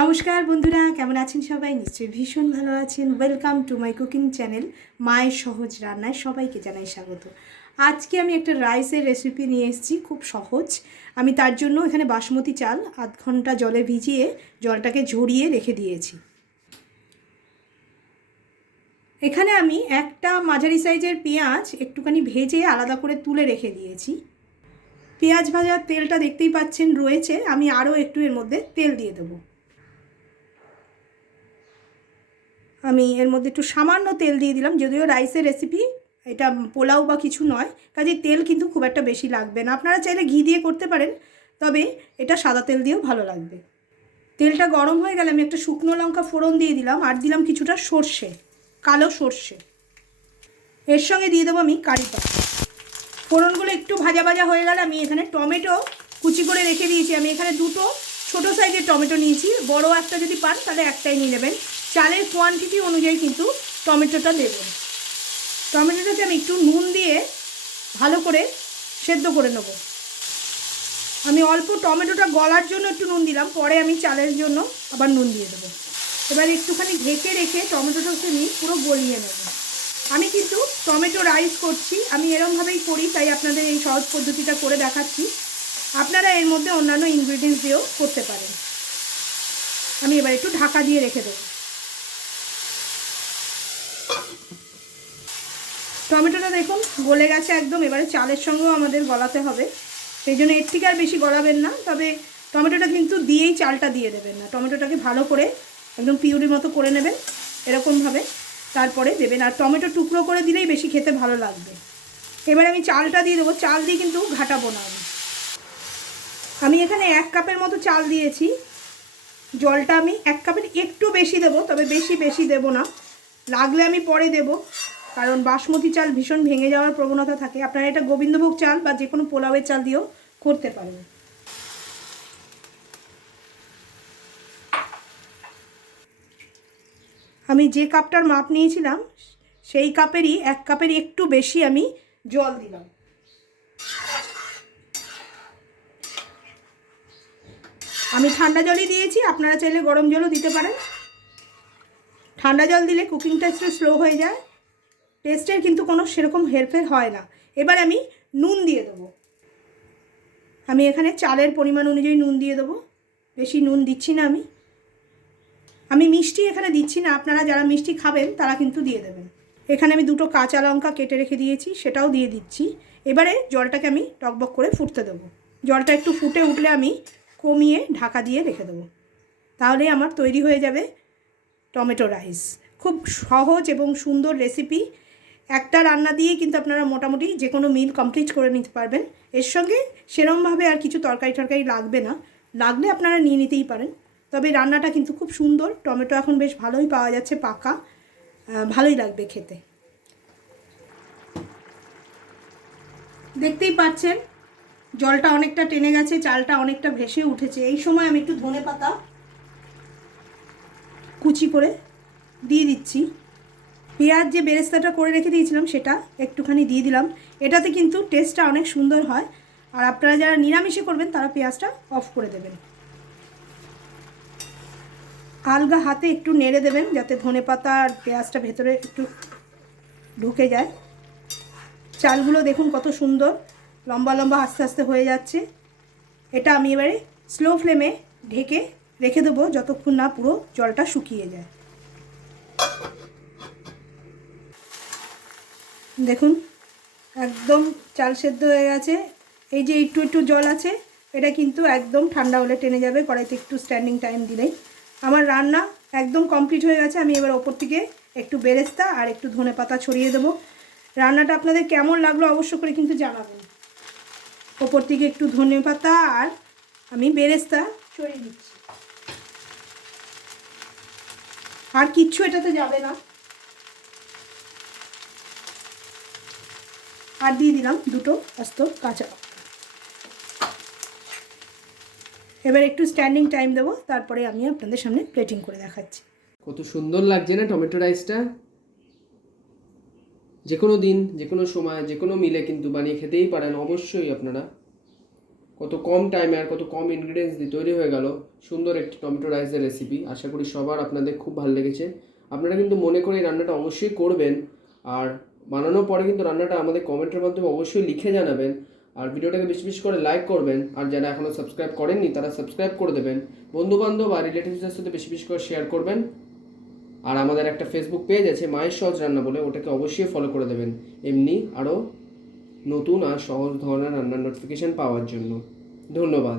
নমস্কার বন্ধুরা, কেমন আছেন সবাই? নিশ্চয়ই ভীষণ ভালো আছেন। Welcome to my cooking channel মায়ের সহজ রান্নায় সবাইকে জানাই স্বাগত। আজকে আমি একটা রাইসের রেসিপি নিয়ে এসেছি, খুব সহজ। আমি তার জন্য এখানে বাসমতি চাল আধ ঘন্টা জলে ভিজিয়ে জলটাকে ঝরিয়ে রেখে দিয়েছি। এখানে আমি একটা মাঝারি সাইজের পেঁয়াজ একটুখানি ভেজে আলাদা করে তুলে রেখে দিয়েছি। পেঁয়াজ ভাজার তেলটা দেখতেই পাচ্ছেন রয়েছে, আমি আরও একটু এর মধ্যে তেল দিয়ে দেবো। আমি এর মধ্যে একটু সামান্য তেল দিয়ে দিলাম, যদিও রাইসের রেসিপি, এটা পোলাও বা কিছু নয়, কাজেই তেল কিন্তু খুব একটা বেশি লাগবে না। আপনারা চাইলে ঘি দিয়ে করতে পারেন, তবে এটা সাদা তেল দিয়েও ভালো লাগবে। তেলটা গরম হয়ে গেলে আমি একটা শুকনো লঙ্কা ফোড়ন দিয়ে দিলাম, আর দিলাম কিছুটা সর্ষে, কালো সর্ষে। এর সঙ্গে দিয়ে দেবো আমি কারি পাতা। ফোড়নগুলো একটু ভাজা ভাজা হয়ে গেলে আমি এখানে টমেটো কুচি করে রেখে দিয়েছি। আমি এখানে দুটো ছোটো সাইজের টমেটো নিয়েছি, বড় একটা যদি পান তাহলে একটাই নিয়ে নেবেন। চালের কোয়ান্টিটি অনুযায়ী কিন্তু টমেটোটা দেবেন। টমেটোটাতে আমি একটু নুন দিয়ে ভালো করে সেদ্ধ করে নেব। আমি অল্প টমেটোটা গলার জন্য একটু নুন দিলাম, পরে আমি চালের জন্য আবার নুন দিয়ে দেবো। এবার একটুখানি ঢেকে রেখে টমেটোটাকে নিয়ে পুরো গলিয়ে নেব। আমি কিন্তু টমেটো রাইস করছি, আমি এরমভাবেই করি, তাই আপনাদের এই সহজ পদ্ধতিটা করে দেখাচ্ছি। আপনারা এর মধ্যে অন্যান্য ইনগ্রিডিয়েন্টস দিয়েও করতে পারেন। আমি এবার একটু ঢাকা দিয়ে রেখে দেবো। টমেটোটা দেখুন গলে গেছে একদম। এবারে চালের সঙ্গেও আমাদের গলাতে হবে, সেই জন্য এর থেকে আর বেশি গলাবেন না। তবে টমেটোটা কিন্তু দিয়েই চালটা দিয়ে দেবেন না, টমেটোটাকে ভালো করে একদম পিউরির মতো করে নেবেন এরকমভাবে, তারপরে দেবেন। আর টমেটো টুকরো করে দিলেই বেশি খেতে ভালো লাগবে। এবারে আমি চালটা দিয়ে দেবো, চাল দিয়ে কিন্তু ঘাটাবো না। আমি এখানে 1 কাপের মতো চাল দিয়েছি। জলটা আমি 1 কাপের একটু বেশি দেবো, তবে বেশি দেবো না, লাগলে আমি পরে দেবো, কারণ বাসমতি চাল ভীষণ ভেঙে যাওয়ার প্রবণতা থাকে। আপনারা এটা গোবিন্দভোগ চাল বা যে কোনো পোলাওয়ের চাল দিয়েও করতে পারেন। আমি যে কাপটার মাপ নিয়েছিলাম সেই কাপেরই 1 কাপের একটু বেশি আমি জল দিলাম। আমি ঠান্ডা জলই দিয়েছি, আপনারা চাইলে গরম জলও দিতে পারেন। ঠান্ডা জল দিলে কুকিংটা একটু স্লো হয়ে যায়, টেস্টের কিন্তু কোনো সেরকম হেরফের হয় না। এবার আমি নুন দিয়ে দেবো। আমি এখানে চালের পরিমাণ অনুযায়ী নুন দিয়ে দেবো, বেশি নুন দিচ্ছি না। আমি মিষ্টি এখানে দিচ্ছি না, আপনারা যারা মিষ্টি খাবেন তারা কিন্তু দিয়ে দেবেন। এখানে আমি দুটো কাঁচা লঙ্কা কেটে রেখে দিয়েছি, সেটাও দিয়ে দিচ্ছি। এবারে জলটাকে আমি টকবক করে ফুটতে দেবো। জলটা একটু ফুটে উঠলে আমি কমিয়ে ঢাকা দিয়ে রেখে দেবো। তাহলে আমার তৈরি হয়ে যাবে টমেটো রাইস। খুব সহজ এবং সুন্দর রেসিপি। একটা রান্না দিয়েই কিন্তু আপনারা মোটামুটি যে কোনো মিল কমপ্লিট করে নিতে পারবেন। এর সঙ্গে সেরমভাবে আর কিছু তরকারি লাগবে না, লাগলে আপনারা নিয়ে নিতেই পারেন। তবে রান্নাটা কিন্তু খুব সুন্দর। টমেটো এখন বেশ ভালোই পাওয়া যাচ্ছে পাকা, ভালোই লাগবে খেতে। দেখতেই পাচ্ছেন জলটা অনেকটা টেনে গেছে, চালটা অনেকটা ভেসে উঠেছে। এই সময় আমি একটু ধনেপাতা কুচি করে দিয়ে দিচ্ছি। পেঁয়াজ যে বেরেস্তাটা করে রেখে দিয়েছিলাম সেটা একটুখানি দিয়ে দিলাম। এটাতে কিন্তু টেস্টটা অনেক সুন্দর হয়। আর আপনারা যারা নিরামিষে করবেন তারা পেঁয়াজটা অফ করে দেবেন। আলগা হাতে একটু নেড়ে দেবেন যাতে ধনেপাতা আর পেঁয়াজটা ভেতরে একটু ঢুকে যায়। চালগুলো দেখুন কত সুন্দর লম্বা লম্বা আস্তে আস্তে হয়ে যাচ্ছে। এটা আমি এবারে স্লো ফ্লেমে ঢেকে রেখে দেবো যতক্ষণ না পুরো জলটা শুকিয়ে যায়। দেখুন একদম চাল সেদ্ধ হয়ে গেছে। এই যে একটু একটু জল আছে, এটা কিন্তু একদম ঠান্ডা হলে টেনে যাবে, কড়াইতে একটু স্ট্যান্ডিং টাইম দিলেই। আমার রান্না একদম কমপ্লিট হয়ে গেছে। আমি এবার ওপর থেকে একটু বেরেস্তা আর একটু ধনেপাতা ছড়িয়ে দেবো। রান্নাটা আপনাদের কেমন লাগলো অবশ্য করে কিন্তু জানাবেন। ওপর থেকে একটু ধনেপাতা আর আমি বেরেস্তা ছড়িয়ে দিচ্ছি। আর কিচ্ছু এটাতে যাবে না। আর দিয়ে দিলাম দুটো আস্ত কাঁচা লঙ্কা। এবার একটু স্ট্যান্ডিং টাইম দেবো, তারপরে আমি আপনাদের সামনে প্লেটিং করে দেখাচ্ছি। কত সুন্দর লাগছে না টমেটো রাইসটা। যে কোনো দিন, যে কোনো সময়, যে কোনো মিলে কিন্তু বানিয়ে খেতেই পারেন অবশ্যই আপনারা। কত কম টাইমে আর কত কম ইনগ্রিডিয়েন্টস দিয়ে তৈরি হয়ে গেল সুন্দর একটি টমেটো রাইসের রেসিপি। আশা করি সবার আপনাদের খুব ভালো লেগেছে। আপনারা কিন্তু মনে করে এই রান্নাটা অবশ্যই করবেন, আর বানানোর পরে কিন্তু রান্নাটা আমাদের কমেন্টের মাধ্যমে অবশ্যই লিখে জানাবেন। আর ভিডিওটাকে বেশি বেশি করে লাইক করবেন, আর যারা এখনও সাবস্ক্রাইব করেননি তারা সাবস্ক্রাইব করে দেবেন। বন্ধুবান্ধব আর রিলেটিভসদের সাথে বেশি বেশি করে শেয়ার করবেন। আর আমাদের একটা ফেসবুক পেজ আছে মায়ের সহজ রান্না বলে, ওটাকে অবশ্যই ফলো করে দেবেন এমনি আরও নতুন আর সহজ ধরনের রান্নার নোটিফিকেশান পাওয়ার জন্য। ধন্যবাদ।